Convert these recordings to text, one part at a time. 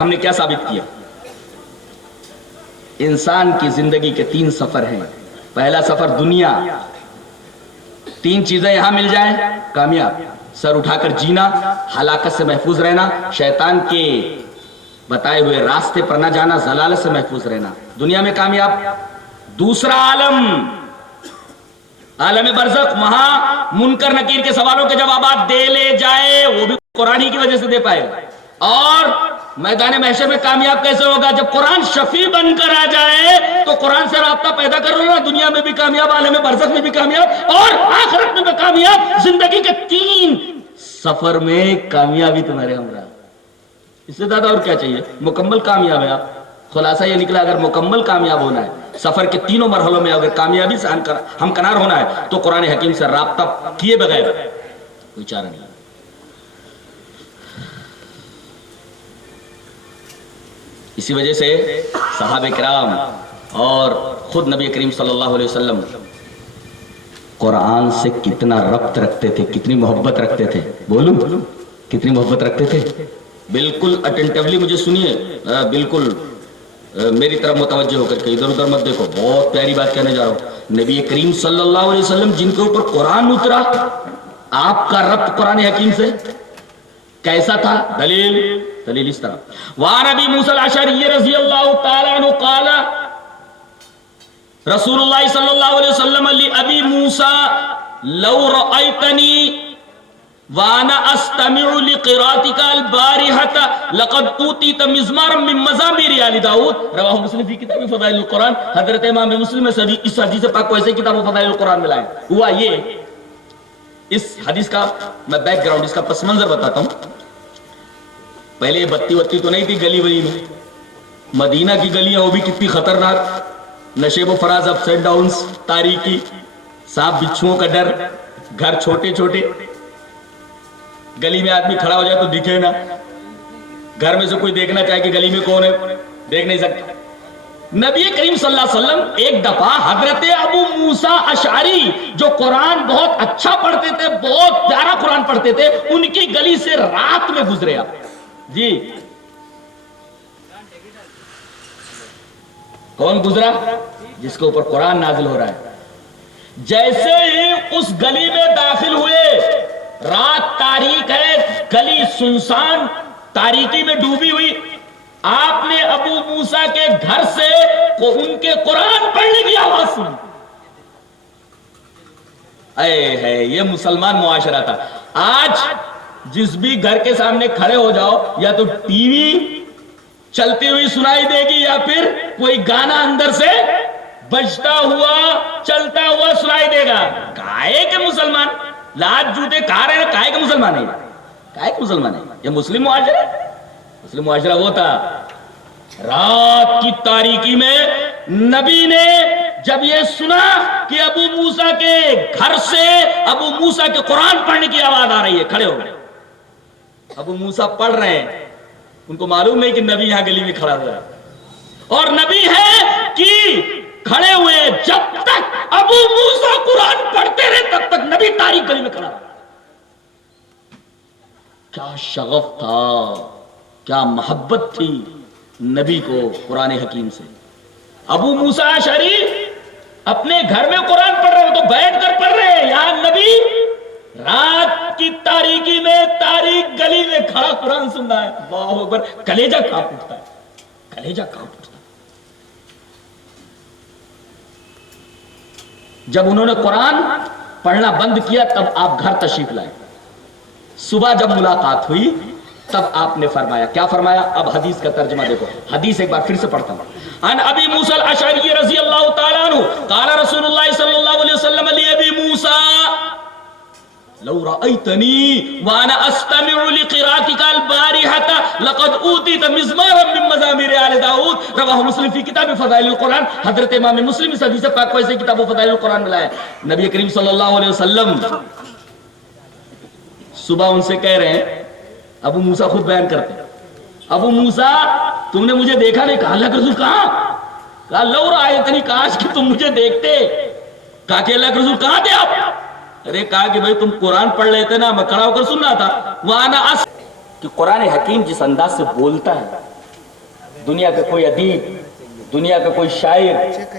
ہم نے کیا ثابت کیا؟ انسان کی زندگی کے 3 سفر ہیں۔ پہلا سفر دنیا، 3 چیزیں یہاں مل جائیں کامیاب: سر اٹھا کر جینا، ہلاکت سے محفوظ رہنا، شیطان کے بتائے ہوئے راستے پر نہ جانا، ضلالت سے محفوظ رہنا، دنیا میں کامیاب۔ دوسرا عالم برزخ، وہاں منکر نکیر کے سوالوں کے جوابات دے لے جائے، وہ بھی قرآن ہی کی وجہ سے دے پائے گا۔ اور میدان محشر میں کامیاب کیسے ہوگا؟ جب قرآن شفیع بن کر آ جائے تو قرآن سے رابطہ پیدا کر لو، دنیا میں بھی کامیاب، عالم برزخ میں بھی کامیاب اور آخرت میں بھی کامیاب۔ زندگی کے 3 سفر میں کامیابی تمہارے ہمراہ۔ اس سے زیادہ اور کیا چاہیے؟ مکمل کامیاب ہے آپ۔ خلاصہ یہ نکلا، اگر مکمل کامیاب ہونا ہے، سفر کے 3 مرحلوں میں اگر کامیابی سے ہمکنار ہونا ہے تو قرآن حکیم سے رابطہ کیے بغیر کوئی چارہ نہیں۔ اسی وجہ سے صحابہ کرام اور خود نبی کریم صلی اللہ علیہ وسلم قرآن سے کتنا ربط رکھتے تھے، کتنی محبت رکھتے تھے۔ بولوں کتنی محبت رکھتے تھے؟ بالکل اٹینٹیولی مجھے سنیے، بالکل میری طرف متوجہ ہو کر کے ادھر ادھر مت دیکھو، بہت پیاری بات کہنے جا رہا ہوں۔ نبی کریم صلی اللہ علیہ وسلم جن کے اوپر قرآن اترا، آپ کا ربط قرآن حکیم سے کیسا تھا؟ دلیل اس طرح: وعن ابی موسیٰ الاشعری رضی اللہ تعالیٰ عنہ قال رسول اللہ صلی اللہ علیہ وسلم لأبی موسیٰ لو رأیتنی وانا استمع لقراءتك البارحة لقد اوتیت مزمارا من مزامیر آل داؤد۔ رواہ مسلم فی کتاب فضائل القرآن۔ حضرت امام مسلم اس حدیث پاک کو ایسے کتاب فضائل القرآن میں لائے۔ ہوا یہ، اس حدیث کا میں بیک گراؤنڈ، اس کا پس منظر بتاتا ہوں۔ پہلے بتی وتی تو نہیں تھی گلی ولی میں، مدینہ کی گلیاں وہ بھی کتنی خطرناک، نشیب و فراز، اپ سائڈ ڈاؤنز، تاریکی، سانپ بچھوؤں کا ڈر، گھر چھوٹے چھوٹے، گلی میں آدمی کھڑا ہو جائے تو دکھے نا، گھر میں سے کوئی دیکھنا چاہے کہ گلی میں کون ہے دیکھ نہیں سکتا۔ نبی کریم صلی اللہ علیہ وسلم ایک دفعہ حضرت ابو موسیٰ اشعری جو قرآن بہت اچھا پڑھتے تھے، بہت پیارا قرآن پڑھتے تھے، ان کی گلی سے رات میں گزرے آپ جی۔ کون گزرا؟ جس کے اوپر قرآن نازل ہو رہا ہے۔ جیسے ہی اس گلی میں داخل ہوئے، رات تاریک ہے، گلی سنسان تاریکی میں ڈوبی ہوئی، آپ نے ابو موسیٰ کے گھر سے ان کے قرآن پڑھنے کی آواز سنی۔ اے ہے یہ مسلمان معاشرہ تھا۔ آج جس بھی گھر کے سامنے کھڑے ہو جاؤ، یا تو ٹی وی چلتی ہوئی سنائی دے گی یا پھر کوئی گانا اندر سے بجتا ہوا چلتا ہوا سنائی دے گا۔ کائے کے مسلمان لاج جوتے کہا رہے ہیں، کائے کے مسلمان ہے، کائے کے مسلمان ہے؟ یہ مسلم معاشرہ ہے۔ مسلم معاشرہ وہ تھا، رات کی تاریکی میں نبی نے جب یہ سنا کہ ابو موسیٰ کے گھر سے ابو موسیٰ کے قرآن پڑھنے کی آواز آ رہی ہے، کھڑے ہو گئے۔ ابو موسیٰ پڑھ رہے ہیں، ان کو معلوم نہیں کہ نبی یہاں گلی میں کھڑا ہوا ہے، اور نبی ہے کہ کھڑے ہوئے جب تک ابو موسیٰ قرآن پڑھتے رہے تب تک نبی تاریک گلی میں کھڑا رہا۔ کیا شغف تھا، کیا محبت تھی نبی کو قرآن حکیم سے۔ ابو موسیٰ اشعری اپنے گھر میں قرآن پڑھ رہے ہو تو بیٹھ کر پڑھ رہے ہیں، یہاں نبی رات کی تاریکی میں تاریک گلی میں کھڑا قرآن سن رہا ہے۔ اللہ اکبر، کلیجہ کانپ اٹھتا ہے، کلیجہ کانپ اٹھتا ہے۔ جب انہوں نے قرآن پڑھنا بند کیا تب آپ گھر تشریف لائے۔ صبح جب ملاقات ہوئی تب آپ نے فرمایا، کیا فرمایا؟ اب حدیث کا ترجمہ دیکھو، حدیث ایک بار پھر سے پڑھتا ہوں۔ عن ابی موسیٰ الاشعری رضی اللہ تعالیٰ عنہ قال رسول اللہ صلی اللہ علیہ وسلم لأبی موسیٰ لو رأیتنی وانا استمع لقراءتک البارحة لقد اوتیت مزمارا من مزامیر آل داؤد۔ رواہ مسلم فی کتاب فضائل القرآن۔ حضرت امام مسلم اس حدیث پاک کو ایسے کتاب فضائل القرآن میں لائے۔ نبی کریم صلی اللہ علیہ وسلم صبح ان سے کہہ رہے ہیں، ابو موسیٰ خود بیان کرتے ہیں، ابو موسیٰ تم نے مجھے دیکھا نہیں؟ کہا اللہ کے رسول کہاں؟ کہا لو رأیتنی، کاش کہ تم مجھے دیکھتے۔ کہا کہ اللہ کے رسول کہاں تھے آپ؟ ارے کہا کہ بھائی تم قرآن پڑھ لیتے نا، میں کھڑا ہو کر سن رہا تھا۔ وانا کہ قرآن حکیم جس انداز سے بولتا ہے، دنیا کا کوئی ادیب، دنیا کا کوئی شاعر،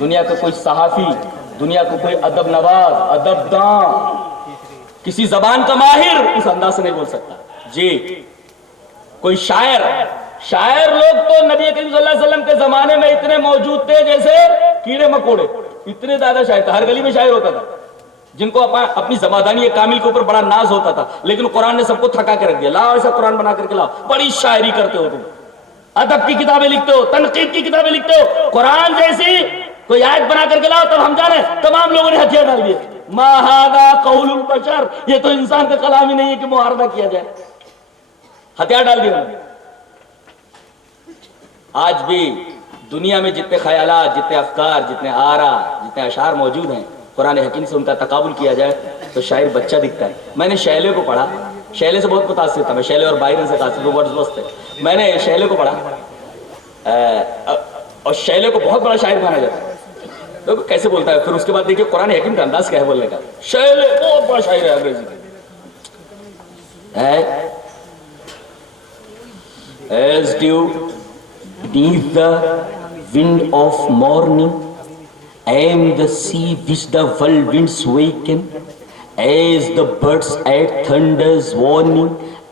دنیا کا کوئی صحافی، دنیا کا کوئی ادب نواز، ادب داں، کسی زبان کا ماہر اس انداز سے نہیں بول سکتا. جی کوئی شاعر لوگ تو نبی کریم صلی اللہ علیہ وسلم کے زمانے میں اتنے موجود تھے جیسے کیڑے مکوڑے، اتنے زیادہ شاعر تھے. ہر گلی میں شاعر ہوتا تھا جن کو اپنی زمادانی کامل کے اوپر بڑا ناز ہوتا تھا. لیکن قرآن نے سب کو تھکا کے رکھ دیا. لاؤ ایسا قرآن بنا کر کے لاؤ. بڑی شاعری کرتے ہو تم، ادب کی کتابیں لکھتے ہو، تنقید کی کتابیں لکھتے ہو، قرآن جیسی کوئی آیت بنا کر کے لاؤ تب ہم جانے. تمام لوگوں نے ہتھیار ڈال دیے. ما ھذا قول البشر، یہ تو انسان کا کلام ہی نہیں ہے کہ معارضہ کیا جائے. ہتھیار ڈال دیا. آج بھی دنیا میں جتنے خیالات، جتنے افکار، جتنے آرا، جتنے اشعار موجود ہیں، قرآن حکیم سے ان کا تقابل کیا جائے تو شاعر بچہ دکھتا ہے. میں نے شیلے کو پڑھا، شیلے سے بہت متاثر تھا میں. شیلے اور بائرن سے متاثر، دو ورڈز مست ہے. میں نے شیلے کو پڑھا اور شیلے کو بہت بڑا شاعر مانا جاتا ہے. دیکھو کیسے بولتا ہے. پھر اس کے بعد دیکھیے قرآن حکیم کا انداز کیا ہے بولنے کا. شیلے بہت بڑا شاعر ہے انگریزی کا. As dew beneath the wind of morning, am the sea which the whirlwinds waken, as the birds at thunder's warning,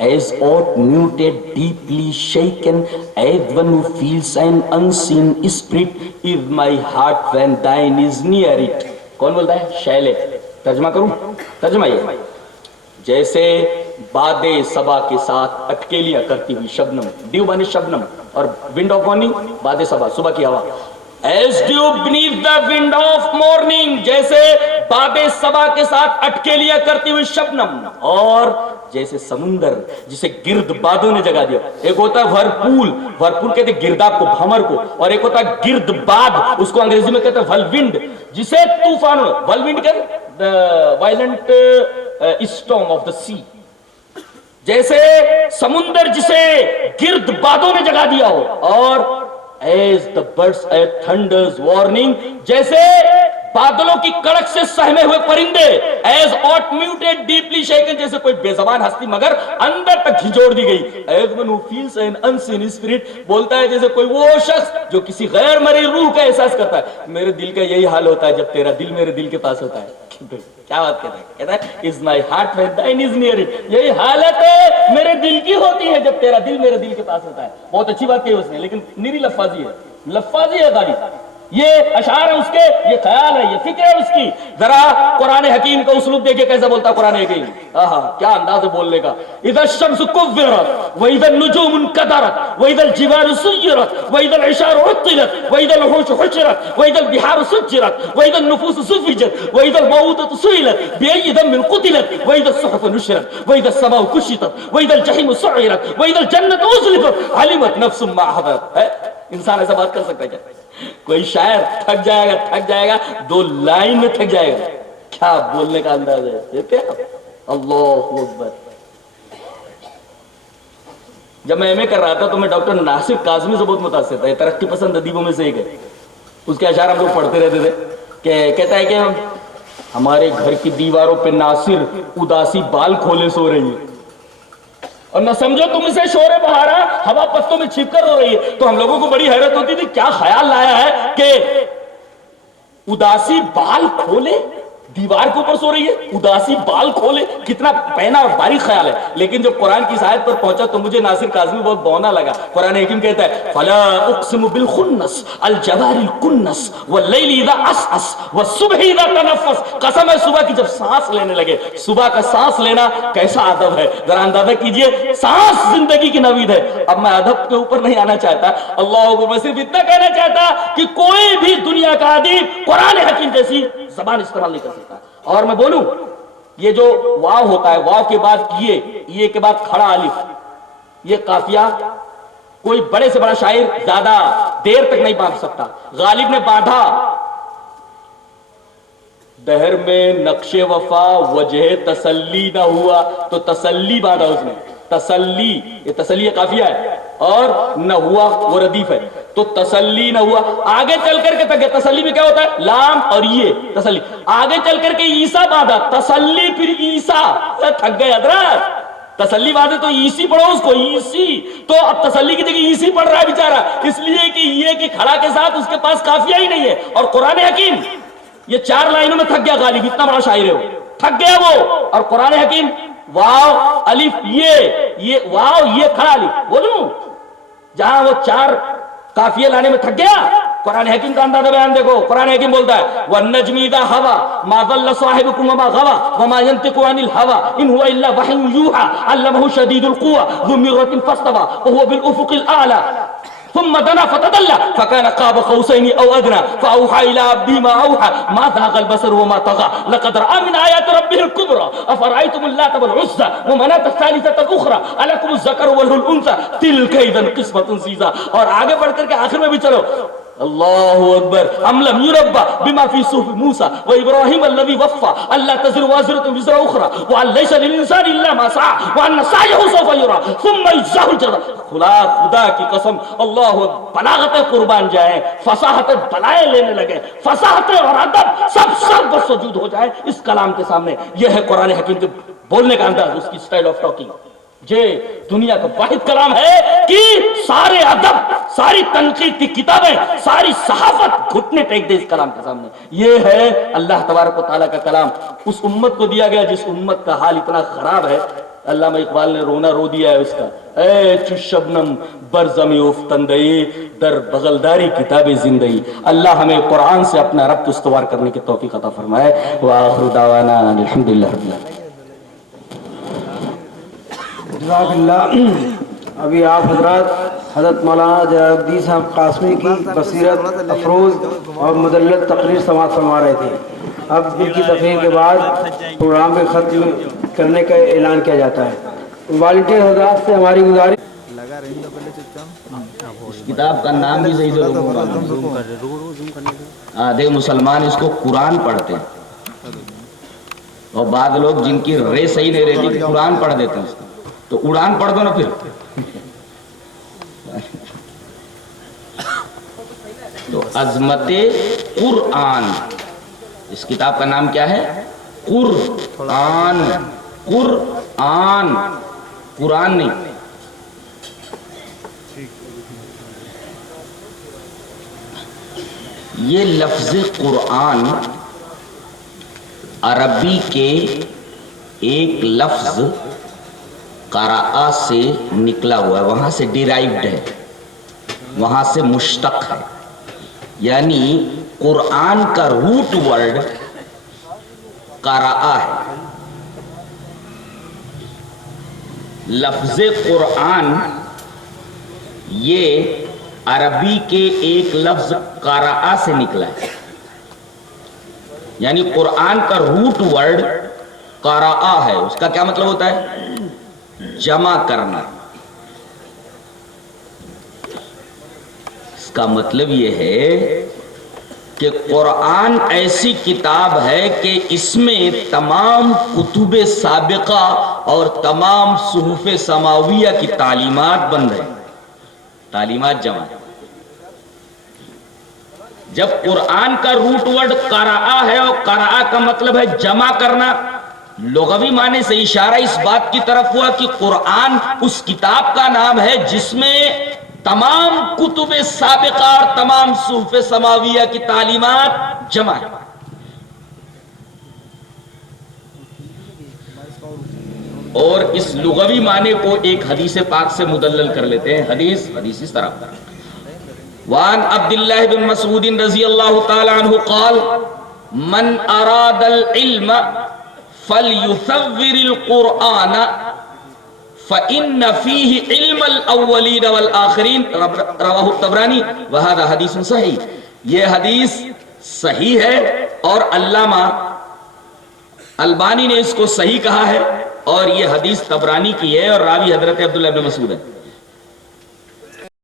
as aught muted deeply shaken, as one who feels an unseen spirit, is my heart when thine is near it. کون بولتا ہے؟ شیلے. ترجمہ کروں؟ ترجمہ یہ جیسے باد صبا کے ساتھ اٹکیلیاں کرتی ہوئی شبنم. ڈیو مانے شبنم اور ونڈ آف مارننگ باد صبا، صبح کی ہوا. As dew beneath the wind of morning، جیسے باد صبا کے ساتھ اٹکیلیاں کرتی ہوئی شبنم. اور جیسے سمندر جسے گرد بادوں نے جگا دیا. ایک ہوتا ہے ورپول کہتے ہیں گرداب کو، بھمر کو، اور ایک ہوتا ہے گرد باد، اس کو انگریزی میں کہتے ہیں ورلڈ، جسے طوفان. ورلڈ کہتے the violent storm of the sea. جیسے سمندر جسے گرد بادوں نے جگا دیا ہو. اور as the birds at thunder's warning، جیسے بادلوں کی کڑک سے سہمے ہوئے پرندے. as aught muted deeply shaken، جیسے کوئی بے زبان ہستی مگر اندر تک جھنجھوڑ دی گئی. as one who feels an unseen spirit، بولتا ہے جیسے کوئی وہ شخص جو کسی غیر مرئی روح کا احساس کرتا ہے. میرے دل کا یہی حال ہوتا ہے جب تیرا دل میرے دل کے پاس ہوتا ہے. کیا بات کہتا ہے؟ کہتا ہے is my heart when thine is near it، یہی حالت میرے دل کی ہوتی ہے جب تیرا دل میرے دل کے پاس ہوتا ہے. بہت اچھی بات کہی اس نے، لیکن نیری لفاظی ہے غالب. یہ اشعار ہے اس کے، یہ خیال ہے، یہ فکر ہے اس کی. ذرا قرآن حکیم کا اسلوب دیکھیں کیسا بولتا ہے قرآن حکیم. کیا انداز ہے بولنے کا. اذا الشمس كورت واذا النجوم انكدرت واذا الجبال سيرت واذا العشار عطلت واذا الوحوش حشرت واذا البحار سجرت واذا النفوس زوجت واذا الموءودة سئلت بأي ذنب قتلت واذا الصحف نشرت واذا السماء كشطت واذا الجحيم سعرت واذا الجنة أزلفت علمت نفس ما حضرت. انسان ایسا بات کر سکتا ہے کیا؟ کوئی شاعر تھک جائے گا 2 لائن میں تھک جائے گا. کیا بولنے کا انداز ہے دیکھتے ہیں. اللہ اکبر. جب میں ایم اے کر رہا تھا تو میں ڈاکٹر ناصر کاظمی سے بہت متاثر تھا. یہ ترقی پسند ادیبوں میں سے ایک ہے. اس کے اشعار ہم لوگ پڑھتے رہتے تھے کہ کہتا ہے کہ ہمارے گھر کی دیواروں پہ ناصر اداسی بال کھولے سو رہی ہے اور نہ سمجھو تم اسے شور بہارا ہوا پستوں میں چھپ کر رو رہی ہے. تو ہم لوگوں کو بڑی حیرت ہوتی تھی کیا خیال لایا ہے کہ اداسی بال کھولے دیوار کے اوپر سو رہی ہے. اداسی بال کھولے، کتنا پہنا اور باریک خیال ہے. لیکن جب قرآن کی آیت پر پہنچا تو مجھے ناصر کاظمی بہت بونا لگا. قرآن حکیم کہتا ہے فلا اقسم بالخنس الجوار الکنس واللیل اذا عسعس والصبح اذا تنفس. قسم ہے صبح کی جب سانس لینے لگے. صبح کا سانس لینا کیسا ادب ہے، ذرا اندازہ کیجئے. سانس زندگی کی نوید ہے. اب میں ادب کے اوپر نہیں آنا چاہتا. اللہ اکبر. میں صرف اتنا کہنا چاہتا کہ کوئی بھی دنیا کا ادیب قرآن حکیم جیسی زبان استعمال نہیں کر سکتا. اور میں بولوں یہ جو واو ہوتا ہے، واو کے بعد یہ کے بعد کھڑا الف، یہ قافیہ کوئی بڑے سے بڑا شاعر زیادہ دیر تک نہیں باندھ سکتا. غالب نے باندھا دہر میں نقش وفا وجہ تسلی نہ ہوا تو تسلی باندھا اس نے. تسلی، یہ تسلی قافیہ ہے اور نہ ہوا وہ ردیف ہے. تو تسلی نہ ہوا. آگے چل کر کے تک تسلی میں کیا ہوتا ہے؟ لام اور یہ تسلی. آگے چل کر کے عیسیٰ باندھا تسلی، پھر عیسیٰ. تھک گئے حضرات. تسلی بات ہے تو ایسی پڑھو اس کو، ایسی تو اب تسلی کی جگہ ایسی پڑھ رہا ہے بیچارہ، اس لیے کہ یہ کہ کھڑا کے ساتھ اس کے پاس قافیہ ہی نہیں ہے. اور قرآن حکیم یہ 4 لائنوں میں تھک گیا غالب، اتنا بڑا شاعر ہے وہ، تھک گیا وہ. اور قرآن حکیم واو الف یہ واو یہ کھڑا الف بولوں، جہاں وہ 4 قافیے لانے میں تھک گیا. قرآن حکیم کا اندازہ بیان دیکھو. قرآن حکیم بولتا ہے وَالنَّجْمِ إِذَا هَوَىٰ مَا ضَلَّ صَاحِبُكُمْ وَمَا غَوَىٰ وَمَا يَنطِقُ عَنِ الْهَوَىٰ إِنْ هُوَ إِلَّا وَحْيٌ يُوحَىٰ عَلَّمَهُ شَدِيدُ الْقُوَىٰ ذُو مِرَّةٍ فَاسْتَوَىٰ وَهُوَ بِالْأُفُقِ الْأَعْلَىٰ ثم دنا فتدلى فكان قاب قوسين او ادنى فاوحى الى عبده ما اوحى ما زاغ البصر وما طغى لقد راى من ايات ربه الكبرى افرايتم اللات والعزى ومناة الثالثه الاخرى الكم الذكر وله الانثى تلك اذا قسمه ضيزى. اور آگے بڑھ کر کے آخر میں بھی چلو اللہ اکبر ام لم يربى بما في صحف موسى وابراهيم الذي وفى الا تزر وازره وزر اخرى وان ليس للانسان الا ما سعى وان سعيه سوف يرى ثم يجزاه الجزاء. خدا کی قسم اللہ بلاغت قربان جائے، فصاحت بلائے لینے لگے، فصاحت اور ادب سب پر سجود ہو جائے اس کلام کے سامنے. یہ ہے قرآن حکیم کے بولنے کا انداز، اس کی سٹائل آف ٹاکنگ. یہ دنیا کا واحد کلام ہے کہ سارے ادب، ساری تنقید کی کتابیں، ساری صحافت گھٹنے ٹیک دے اس کلام کے سامنے. یہ ہے اللہ تبارک و تعالیٰ کا کلام. اس امت کو دیا گیا جس امت کا حال اتنا خراب ہے. علامہ اقبال نے رونا رو دیا ہے اس کا. اے چو شبنم برزمی افتندئی در بغلداری کتاب زندگی. اللہ ہمیں قرآن سے اپنا ربط استوار کرنے کی توفیق عطا فرمائے. وآخر دعوانا الحمدللہ رب العالمین. جزاک اللہ. ابھی آپ حضرت مولانا جلال صاحب قاسمی کی بصیرت افروز اور مدلل تقریر سماعت فرما رہے تھے. اب ان کی تقریر کے بعد پروگرام میں ختم کرنے کا اعلان کیا جاتا ہے. والنٹیئر حضرات سے ہماری گزارش. اس کتاب کا نام بھی صحیح سے آدھے مسلمان اس کو قرآن پڑھتے ہیں اور بعض لوگ جن کی رے صحیح نہیں رہتی قرآن پڑھ دیتے ہیں. تو اڑان پڑھ دو نا پھر. تو عظمت قرآن، اس کتاب کا نام کیا ہے؟ قرآن. قرآن، قرآن نہیں. یہ لفظ قرآن عربی کے ایک لفظ قراء سے نکلا ہوا ہے، وہاں سے ڈیرائیوڈ ہے، وہاں سے مشتق ہے. یعنی قرآن کا روٹ ورڈ قراء ہے. لفظ قرآن یہ عربی کے ایک لفظ قراء سے نکلا ہے. یعنی قرآن کا روٹ ورڈ قراء ہے. اس کا کیا مطلب ہوتا ہے؟ جمع کرنا. اس کا مطلب یہ ہے کہ قرآن ایسی کتاب ہے کہ اس میں تمام کتب سابقہ اور تمام صحف سماویہ کی تعلیمات بند ہیں. تعلیمات جمع. جب قرآن کا روٹ ورڈ قراء ہے اور قراء کا مطلب ہے جمع کرنا، لغوی معنی سے اشارہ اس بات کی طرف ہوا کہ قرآن اس کتاب کا نام ہے جس میں تمام کتب سابقہ اور تمام صحف سماویہ کی تعلیمات جمع ہے. اور اس لغوی معنی کو ایک حدیث پاک سے مدلل کر لیتے ہیں. حدیث اس طرح: وان عبد اللہ بن مسعود رضی اللہ تعالی عنہ قال من اراد العلم فَلْيُثَوِّرِ الْقُرْآنَ فَإِنَّ فِيهِ عِلْمَ الْأَوَّلِينَ وَالْآخِرِينَ رواہ الطبرانی وَهَذَا حدیث صحیح. یہ حدیث صحیح ہے اور علامہ البانی نے اس کو صحیح کہا ہے اور یہ حدیث طبرانی کی ہے اور راوی حضرت عبداللہ بن مسعود ہے.